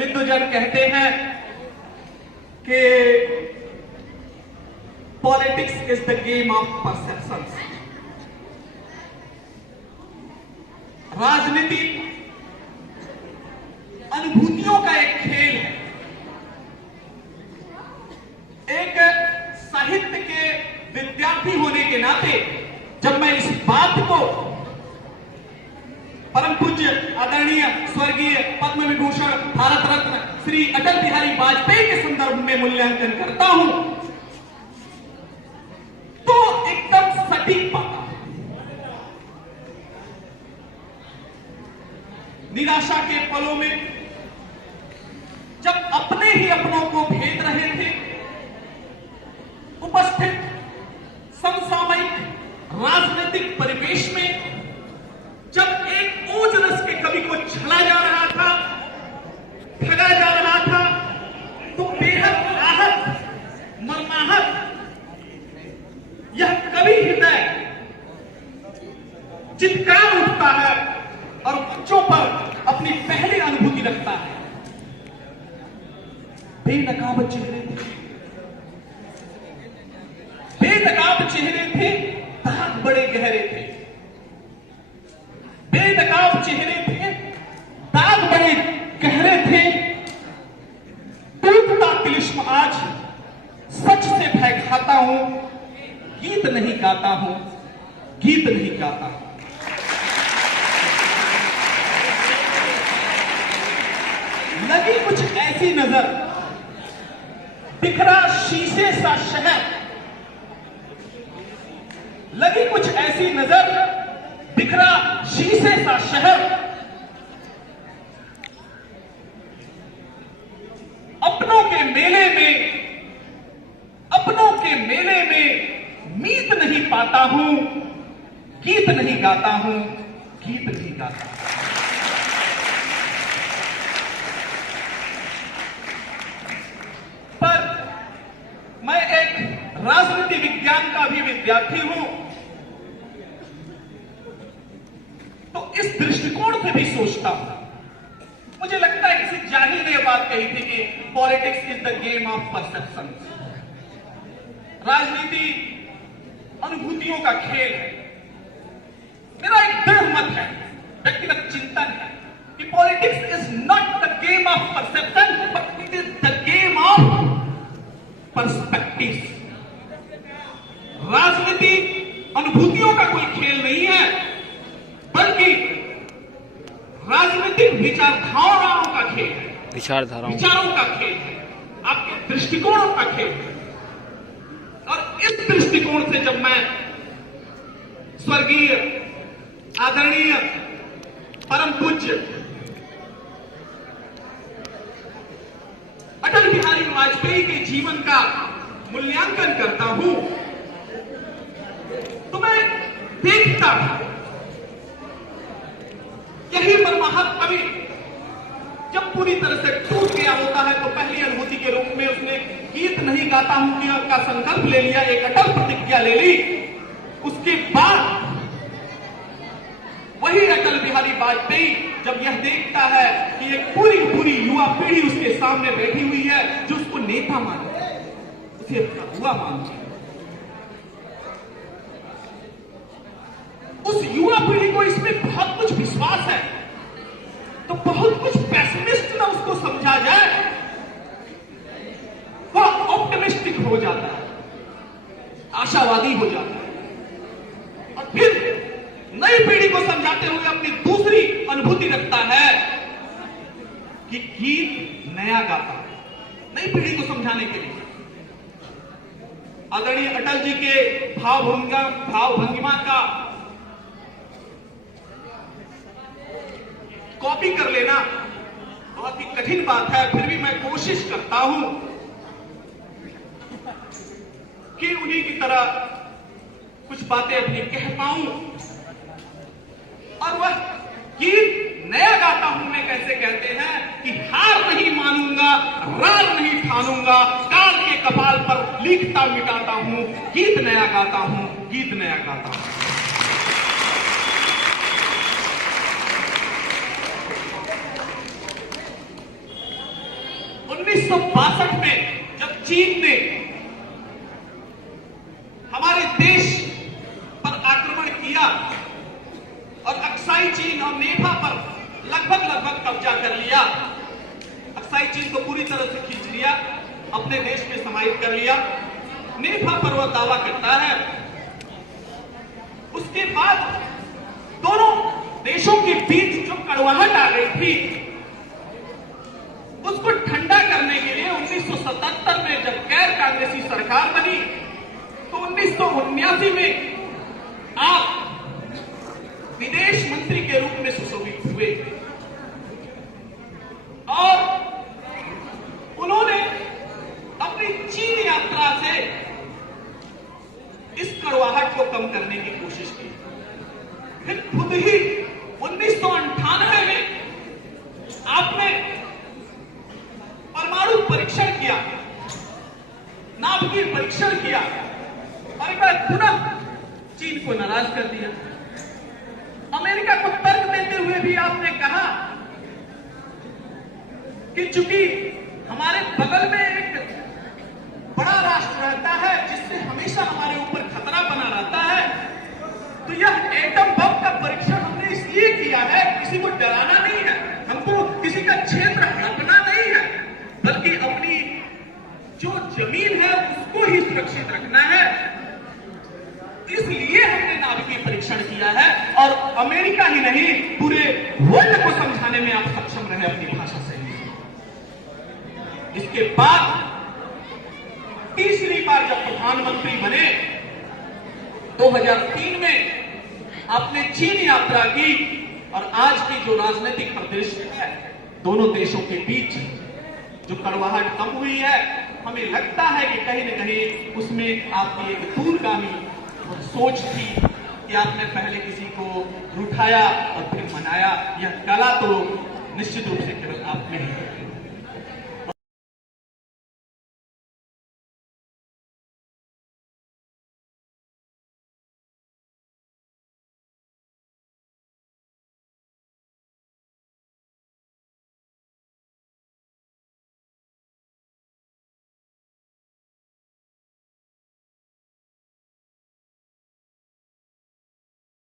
विद्वजन कहते हैं कि politics is the game of perceptions. राजनीति अनुभूतियों का एक खेल है। एक साहित्य के विद्यार्थी होने के नाते जब मैं इस बात को परम पूज्य आदरणीय स्वर्गीय पद्म विभूषण भारत रत्न श्री अटल बिहारी वाजपेयी के संदर्भ में मूल्यांकन करता हूं तो एकदम सटीक पाता हूं। निराशा के पलों में जब अपने ही अपनों को भेद रहे थे, उपस्थित समसामयिक राजनीतिक परिवेश में जब एक ओज रस के कवि को छला जा रहा था, ठगा जा रहा था, तो बेहद आहत मर्माहत यह कवि हृदय चित्कार उठता है और बच्चों पर अपनी पहली अनुभूति रखता है। बेनकाब चेहरे थे, बेनकाब चेहरे थे, दाग बड़े गहरे थे। बेनकाब चेहरे थे, दाग बड़े गहरे थे। टूटता तिलिस्म आज सच से भय खाता हूं, गीत नहीं गाता हूं, गीत नहीं गाता हूं। लगी कुछ ऐसी नजर, बिखरा शीशे सा शहर। लगी कुछ ऐसी नजर, बिखरा शीशे सा शहर। अपनों के मेले में, अपनों के मेले में मीत नहीं पाता हूं, गीत नहीं गाता हूं, गीत नहीं गाता हूं। पर मैं एक राजनीति विज्ञान का भी विद्यार्थी हूं, तो इस दृष्टिकोण से भी सोचता हूं। मुझे लगता है किसी जाहिर ने बात कही थी कि politics is the game of perception. राजनीति अनुभूतियों का खेल है। मेरा एक दृढ़ मत है, व्यक्तिगत चिंतन है कि politics is not the game of perception but it is the game of perspective. राजनीति अनुभूतियों का कोई खेल नहीं है, बल्कि राजनीतिक विचारधाराओं का खेल है। विचारों का खेल है, आपके दृष्टिकोणों का खेल है। और इस दृष्टिकोण से जब मैं स्वर्गीय आदरणीय परम पूज्य अटल बिहारी वाजपेयी के जीवन का मूल्यांकन करता हूं तो मैं देखता हूं यही मर्माहत कवि जब पूरी तरह से टूट गया होता है तो पहली अनुभूति के रूप में उसने गीत नहीं गाता हूं का संकल्प ले लिया, एक अटल प्रतिज्ञा ले ली। उसके बाद वही अटल बिहारी वाजपेयी जब यह देखता है कि एक पूरी पूरी युवा पीढ़ी उसके सामने बैठी हुई है जो उसको नेता मानती है, उसे अपना हुआ मानती है, उस युवा पीढ़ी को इसमें बहुत कुछ विश्वास है, तो बहुत कुछ पेसिमिस्ट ना उसको समझा जाए, वह ऑप्टिमिस्टिक हो जाता है, आशावादी हो जाता है और फिर नई पीढ़ी को समझाते हुए अपनी दूसरी अनुभूति रखता है कि गीत नया गाता है, नई पीढ़ी को समझाने के लिए। आदरणीय अटल जी के भावभंगिमा का कॉपी कर लेना बहुत ही कठिन बात है, फिर भी मैं कोशिश करता हूं कि उन्हीं की तरह कुछ बातें अपनी कह पाऊं। और वह गीत नया गाता हूं में कैसे कहते हैं कि हार नहीं मानूंगा, रार नहीं ठानूंगा, काल के कपाल पर लिखता मिटाता हूं, गीत नया गाता हूं, गीत नया गाता हूं। 1962 में जब चीन ने हमारे देश पर आक्रमण किया और अक्साई चीन और नेफा पर लगभग कब्जा कर लिया, अक्साई चीन को पूरी तरह से खींच लिया, अपने देश में समाहित कर लिया, नेफा पर वह दावा करता है। उसके बाद दोनों देशों के बीच जो कड़वाहट आ गई थी उसको ठंडा करने के लिए 1977 में जब गैर कांग्रेसी सरकार बनी तो 1979 में आप विदेश मंत्री के रूप में सुशोभित हुए और उन्होंने अपनी चीन यात्रा से इस कड़वाहट को कम करने की कोशिश की। फिर खुद ही 1998 में आपने परमाणु परीक्षण किया, नाभिकीय परीक्षण किया और एक बार पुनः चीन को नाराज कर दिया। अमेरिका को तर्क देते हुए भी आपने कहा कि चूंकि हमारे बगल में एक बड़ा राष्ट्र रहता है जिससे हमेशा हमारे ऊपर खतरा बना रहता है, तो यह एटम बम का परीक्षण हमने इसलिए किया है, किसी को डराना नहीं है, हमको किसी का क्षेत्र हड़पना नहीं है, बल्कि अपनी जो जमीन है उसको ही सुरक्षित रखना है। इसलिए हमने नाभिकीय परीक्षण किया है और अमेरिका ही नहीं पूरे वर्ल्ड को समझाने में आप सक्षम रहे अपनी भाषा से। इसके बाद तीसरी बार जब प्रधानमंत्री बने 2003 में आपने चीन यात्रा की और आज की जो राजनीतिक परिदृश्य है दोनों देशों के बीच जो कड़वाहट कम हुई है, हमें लगता है कि कहीं न कहीं उसमें आपकी एक दूरगामी सोच थी कि आपने पहले किसी को रुठाया और फिर मनाया। यह कला तो निश्चित रूप से केवल आप